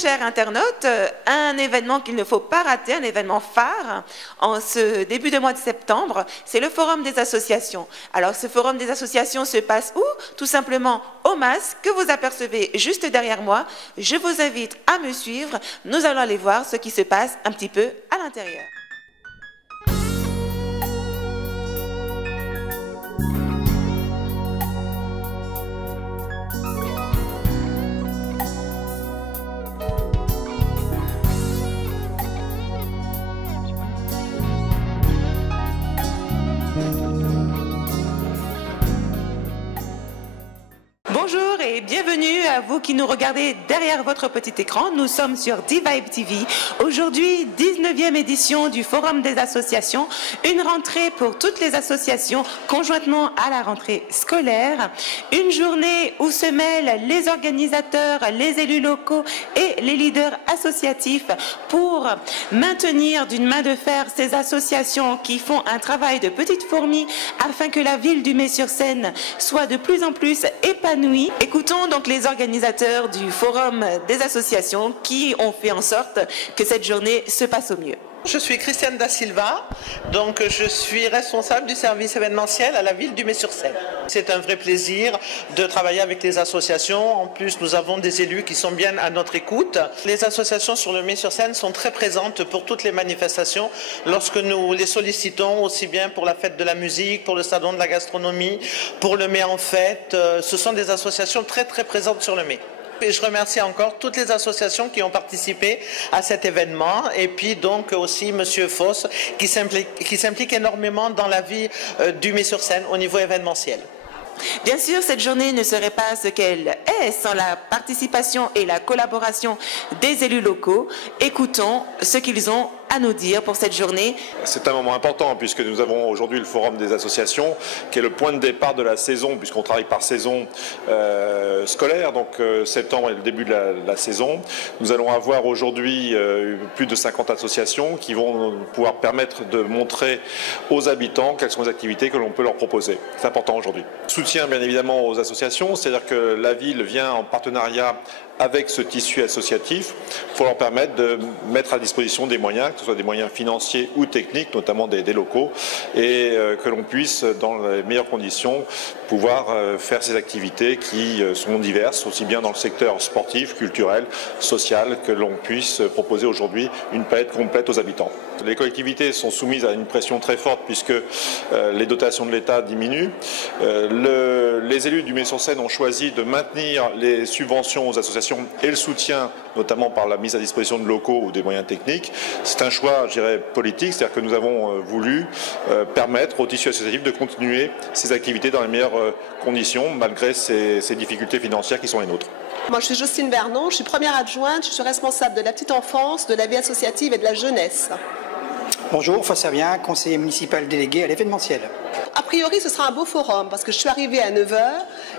chers internautes, un événement qu'il ne faut pas rater, un événement phare en ce début de mois de septembre, c'est le Forum des associations. Alors ce Forum des associations se passe où? Tout simplement au MAS, que vous apercevez juste derrière moi. Je vous invite à me suivre, nous allons aller voir ce qui se passe un petit peu à l'intérieur. Bonjour et bienvenue à vous qui nous regardez derrière votre petit écran. Nous sommes sur D-Vibe TV. Aujourd'hui, 19e édition du Forum des associations. Une rentrée pour toutes les associations conjointement à la rentrée scolaire. Une journée où se mêlent les organisateurs, les élus locaux et les leaders associatifs pour maintenir d'une main de fer ces associations qui font un travail de petites fourmis afin que la ville du Mets-sur-Seine soit de plus en plus épanouie. Écoutons donc les organisateurs du Forum des associations qui ont fait en sorte que cette journée se passe au mieux. Je suis Christiane Da Silva, donc je suis responsable du service événementiel à la ville du Mets-sur-Seine. C'est un vrai plaisir de travailler avec les associations. En plus, nous avons des élus qui sont bien à notre écoute. Les associations sur le Mets-sur-Seine sont très présentes pour toutes les manifestations lorsque nous les sollicitons, aussi bien pour la fête de la musique, pour le salon de la gastronomie, pour le Mai en fête. Ce sont des associations très présentes sur le Mai. Et je remercie encore toutes les associations qui ont participé à cet événement et puis donc aussi Monsieur Foss qui s'implique énormément dans la vie du Mets-sur-Seine au niveau événementiel. Bien sûr, cette journée ne serait pas ce qu'elle est sans la participation et la collaboration des élus locaux. Écoutons ce qu'ils ont à nous dire pour cette journée. C'est un moment important puisque nous avons aujourd'hui le Forum des associations qui est le point de départ de la saison puisqu'on travaille par saison scolaire, donc septembre est le début de la saison. Nous allons avoir aujourd'hui plus de 50 associations qui vont pouvoir permettre de montrer aux habitants quelles sont les activités que l'on peut leur proposer. C'est important aujourd'hui. Soutien bien évidemment aux associations, c'est-à-dire que la ville vient en partenariat avec ce tissu associatif pour leur permettre de mettre à disposition des moyens, que ce soit des moyens financiers ou techniques, notamment des locaux, et que l'on puisse, dans les meilleures conditions, pouvoir faire ces activités qui sont diverses, aussi bien dans le secteur sportif, culturel, social, que l'on puisse proposer aujourd'hui une palette complète aux habitants. Les collectivités sont soumises à une pression très forte puisque les dotations de l'État diminuent. Les élus du Mets-sur-Seine ont choisi de maintenir les subventions aux associations et le soutien, notamment par la mise à disposition de locaux ou des moyens techniques. C'est un choix, je dirais, politique, c'est-à-dire que nous avons voulu permettre au tissu associatif de continuer ses activités dans les meilleures conditions, malgré ces difficultés financières qui sont les nôtres. Moi, je suis Justine Vernon, je suis première adjointe, je suis responsable de la petite enfance, de la vie associative et de la jeunesse. Bonjour, Fossavien, conseiller municipal délégué à l'événementiel. A priori, ce sera un beau forum parce que je suis arrivée à 9h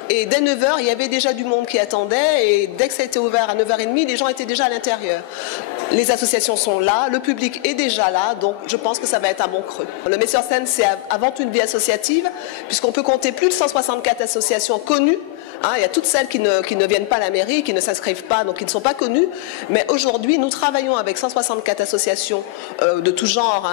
et dès 9h, il y avait déjà du monde qui attendait et dès que ça a été ouvert à 9h30, les gens étaient déjà à l'intérieur. Les associations sont là, le public est déjà là, donc je pense que ça va être un bon creux. Le Mets-sur-Seine, c'est avant tout une vie associative puisqu'on peut compter plus de 164 associations connues. Il y a toutes celles qui ne viennent pas à la mairie, qui ne s'inscrivent pas, donc qui ne sont pas connues. Mais aujourd'hui, nous travaillons avec 164 associations de tout genre,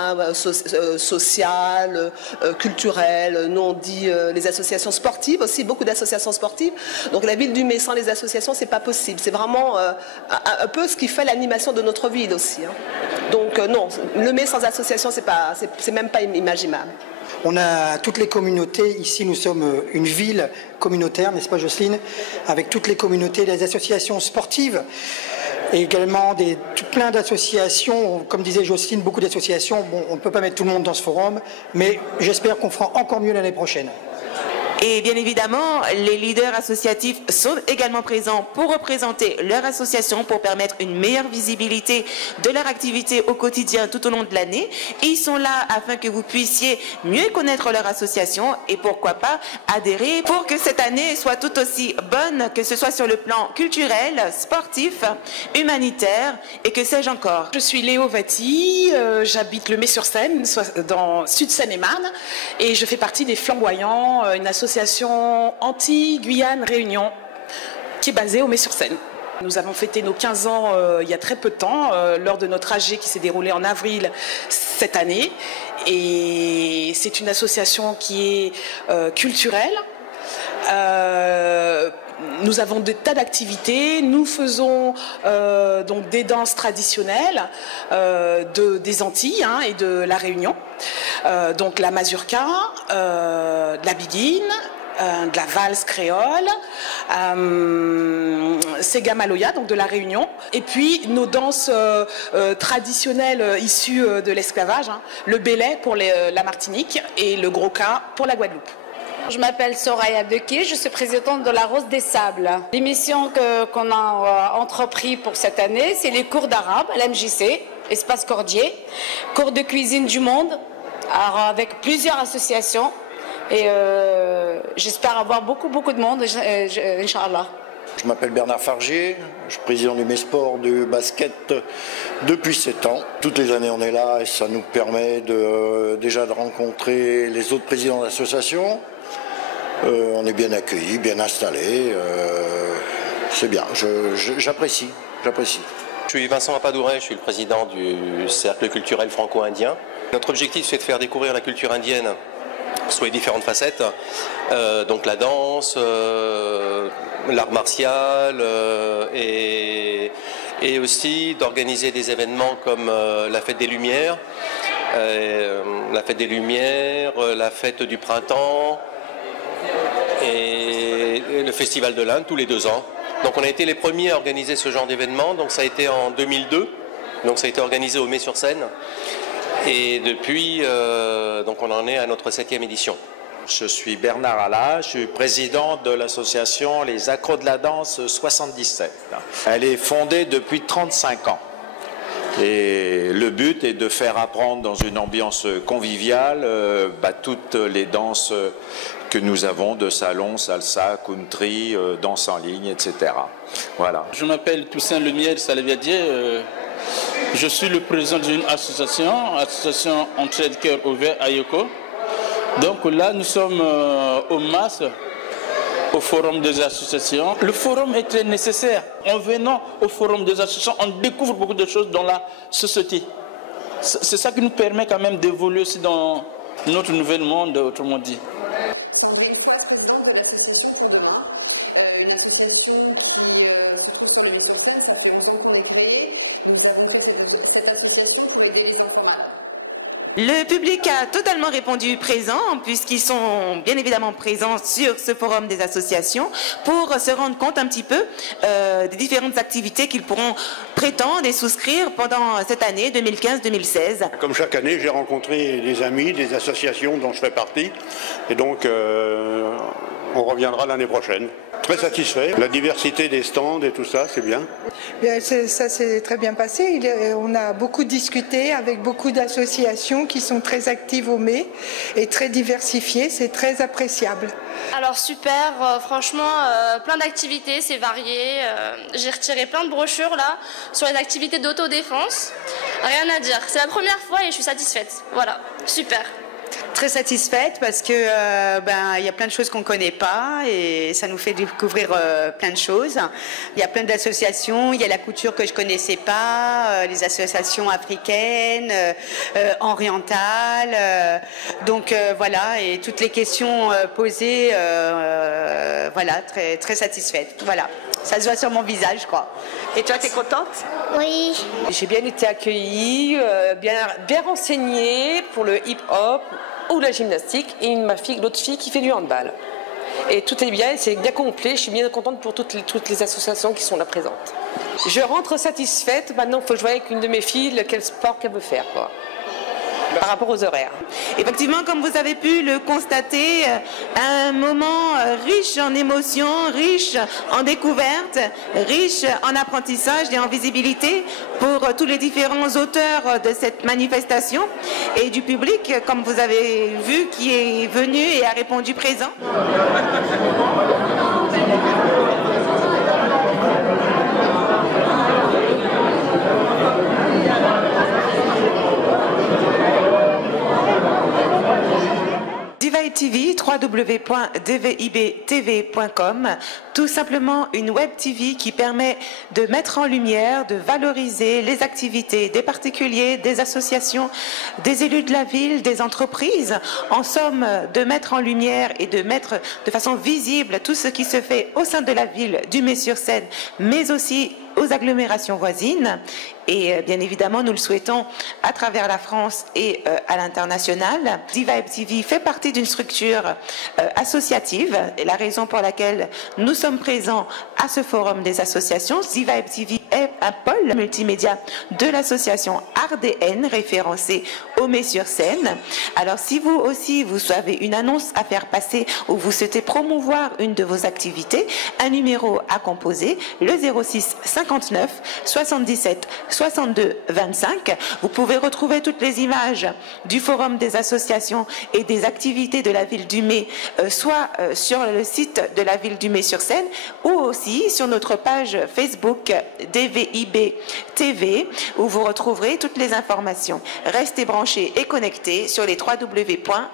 sociales, culturelles, nous on dit les associations sportives aussi, beaucoup d'associations sportives. Donc la ville du Mai sans les associations, c'est pas possible. C'est vraiment un peu ce qui fait l'animation de notre ville aussi. Donc non, le Mai sans association, c'est même pas imaginable. On a toutes les communautés, ici nous sommes une ville communautaire, n'est-ce pas Jocelyne, avec toutes les communautés, les associations sportives et également plein d'associations, comme disait Jocelyne, beaucoup d'associations. Bon, on ne peut pas mettre tout le monde dans ce forum, mais j'espère qu'on fera encore mieux l'année prochaine. Et bien évidemment, les leaders associatifs sont également présents pour représenter leur association, pour permettre une meilleure visibilité de leur activité au quotidien tout au long de l'année. Ils sont là afin que vous puissiez mieux connaître leur association et pourquoi pas adhérer pour que cette année soit tout aussi bonne, que ce soit sur le plan culturel, sportif, humanitaire et que sais-je encore. Je suis Léo Vati, j'habite le Mets-sur-Seine, dans Sud-Seine-et-Marne, et je fais partie des Flamboyants, une association anti-Guyane-Réunion qui est basée au Mets-sur-Seine. Nous avons fêté nos 15 ans il y a très peu de temps, lors de notre AG qui s'est déroulé en avril cette année. Et c'est une association qui est culturelle. Nous avons des tas d'activités. Nous faisons donc des danses traditionnelles des Antilles et de la Réunion. Donc la mazurka, de la biguine, de la valse créole, Sega Maloya, donc de la Réunion, et puis nos danses traditionnelles issues de l'esclavage, le belay pour la Martinique et le groka pour la Guadeloupe. Je m'appelle Soraya Deki, je suis présidente de la Rose des Sables. L'émission qu'on a entrepris pour cette année, c'est les cours d'arabe à l'MJC, Espace Cordier, cours de cuisine du monde, avec plusieurs associations. Et j'espère avoir beaucoup de monde, Inch'Allah. Je m'appelle Bernard Fargier, je suis président du MESPORT de basket depuis 7 ans. Toutes les années on est là et ça nous permet déjà de rencontrer les autres présidents d'associations. On est bien accueillis, bien installés, c'est bien, j'apprécie. Je suis Vincent Apadouret, je suis le président du Cercle culturel franco-indien. Notre objectif c'est de faire découvrir la culture indienne sous les différentes facettes, donc la danse, l'art martial et aussi d'organiser des événements comme la Fête des Lumières, la Fête du Printemps et le Festival de l'Inde tous les 2 ans. Donc on a été les premiers à organiser ce genre d'événement, donc ça a été en 2002, donc ça a été organisé au Mets-sur-Seine. Et depuis, donc on en est à notre 7e édition. Je suis Bernard Alla, je suis président de l'association Les Accros de la Danse 77. Elle est fondée depuis 35 ans. Et le but est de faire apprendre dans une ambiance conviviale toutes les danses que nous avons de salon, salsa, country, danse en ligne, etc. Voilà. Je m'appelle Toussaint Lumière Salviadier. Je suis le président d'une association Entraide Cœur Ouvert à Yoko. Donc là, nous sommes au MAS, au Forum des associations. Le forum est très nécessaire. En venant au Forum des associations, on découvre beaucoup de choses dans la société. C'est ça qui nous permet quand même d'évoluer aussi dans notre nouvel monde, autrement dit. Sandrine, une fois présidente de l'association Condoma, une association qui se trouve sur les réseaux sociaux, ça fait longtemps qu'on est créé. Nous avons fait cette association pour aider les enfants malades. Le public a totalement répondu présent puisqu'ils sont bien évidemment présents sur ce forum des associations pour se rendre compte un petit peu des différentes activités qu'ils pourront prétendre et souscrire pendant cette année 2015-2016. Comme chaque année, j'ai rencontré des amis, des associations dont je fais partie et donc on reviendra l'année prochaine. Très satisfait. La diversité des stands et tout ça, c'est bien. Bien, ça s'est très bien passé. On a beaucoup discuté avec beaucoup d'associations qui sont très actives au mai et très diversifiées. C'est très appréciable. Alors super, franchement, plein d'activités, c'est varié. J'ai retiré plein de brochures là sur les activités d'autodéfense. Rien à dire. C'est la première fois et je suis satisfaite. Voilà, super. Très satisfaite parce que il y a plein de choses qu'on ne connaît pas et ça nous fait découvrir plein de choses. Il y a plein d'associations, il y a la couture que je ne connaissais pas, les associations africaines, orientales, donc voilà, et toutes les questions posées, voilà, très satisfaite. Voilà, ça se voit sur mon visage, je crois. Et toi, t'es contente? Oui. J'ai bien été accueillie, bien renseignée pour le hip-hop ou la gymnastique et l'autre fille qui fait du handball. Et tout est bien, c'est bien complet, je suis bien contente pour toutes les associations qui sont là présentes. Je rentre satisfaite, maintenant il faut que je voie avec une de mes filles quel sport qu'elle veut faire, quoi, par rapport aux horaires. Effectivement, comme vous avez pu le constater, un moment riche en émotions, riche en découvertes, riche en apprentissage et en visibilité pour tous les différents auteurs de cette manifestation et du public, comme vous avez vu, qui est venu et a répondu présent. Divibe TV, www.dvibtv.com, tout simplement une web TV qui permet de mettre en lumière, de valoriser les activités des particuliers, des associations, des élus de la ville, des entreprises, en somme de mettre en lumière et de mettre de façon visible tout ce qui se fait au sein de la ville du Mets-sur-Seine, mais aussi aux agglomérations voisines. Et bien évidemment, nous le souhaitons à travers la France et à l'international. D-Vibe TV fait partie d'une structure associative, et la raison pour laquelle nous sommes présents à ce forum des associations. D-Vibe TV est un pôle multimédia de l'association ARDN référencé au Mets-sur-Seine. Alors si vous aussi, vous avez une annonce à faire passer ou vous souhaitez promouvoir une de vos activités, un numéro à composer, le 06 59 77 62 25. Vous pouvez retrouver toutes les images du forum des associations et des activités de la ville du Mets, soit sur le site de la ville du Mets-sur-Seine ou aussi sur notre page Facebook DVIB TV, où vous retrouverez toutes les informations. Restez branchés et connectés sur les www.dvibtv.com.